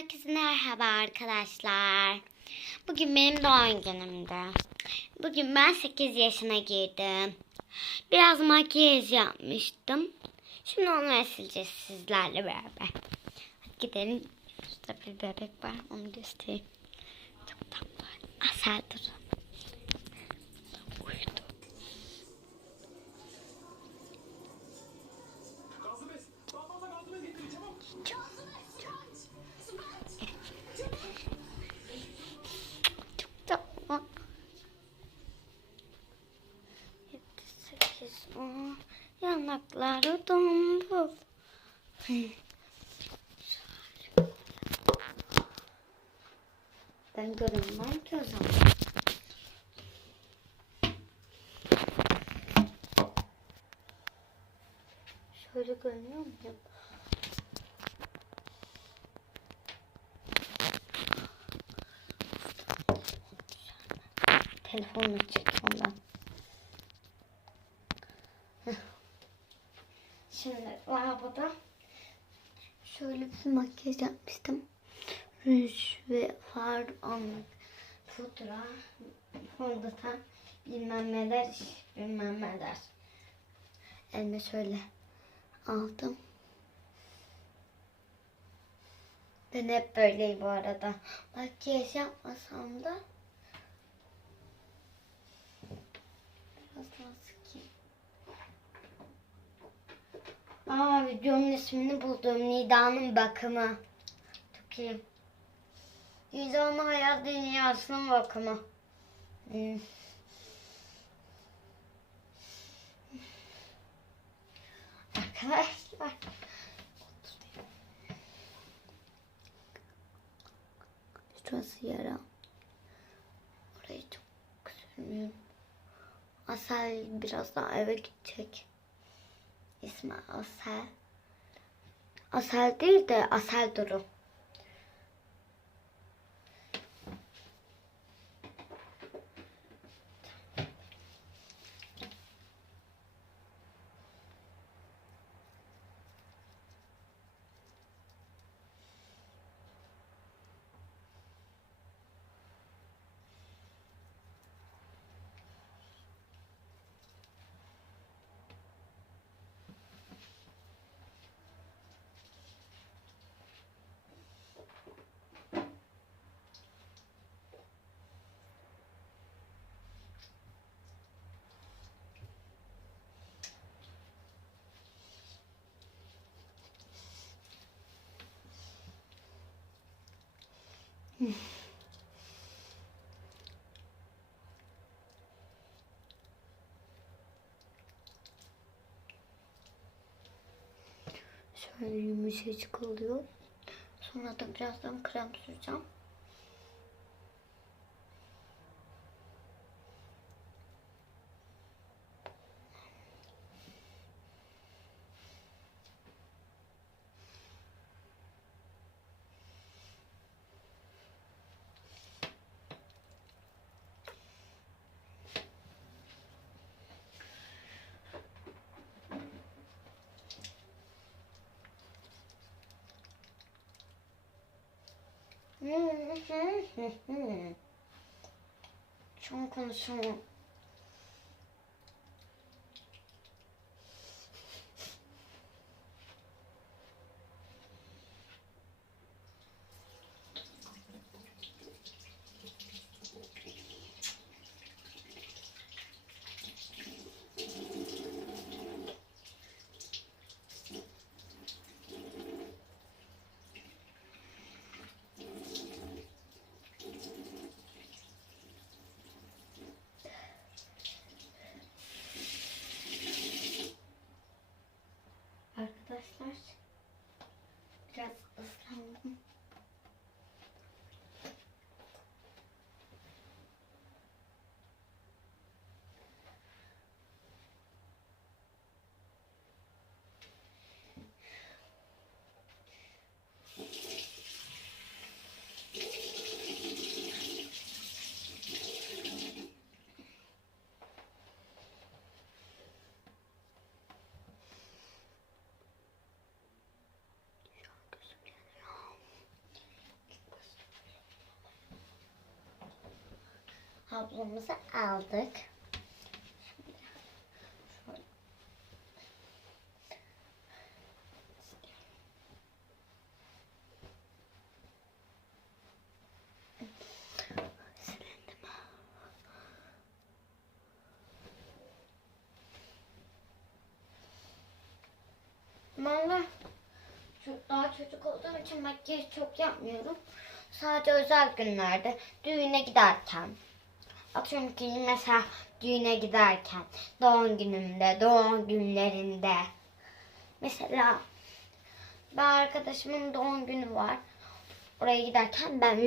Herkese merhaba arkadaşlar. Bugün benim doğum günümdü. Bugün ben 8 yaşına girdim. Biraz makyaj yapmıştım. Şimdi onu sileceğiz sizlerle beraber. Hadi gidelim. Şurada bir bebek var onu göstereyim. Çok tatlı. Asel dur. Ben görünmem ki o zaman. Şöyle görünüyor muyum? Telefonla çekiyorum ben. Şimdi lavaboda şöyle bir makyaj yapmıştım. Ruj ve far anlık pudra, fondöten bilmem neler, bilmem neler. Elime şöyle aldım. Ben hep böyleyim bu arada. Makyaj yapmasam da biraz daha. Aa videonun ismini buldum. Nida'nın bakımı. Çok iyi. Nida'nın hayat dünyasının bakımı. Hmm. Arkadaşlar. Şurası yara. Orayı çok sürmüyorum. Asel biraz daha eve gidecek. İsmi Asel. Asel değil de Asel Duru. Şöyle yumuşacık oluyor. Sonra da birazdan krem süreceğim. Çok konuşamam. Tablomuzu aldık. Valla daha çocuk olduğum için makyaj çok yapmıyorum. Sadece özel günlerde düğüne giderken atıyorum ki mesela düğüne giderken doğum günümde, doğum günlerinde mesela bir arkadaşımın doğum günü var. Oraya giderken ben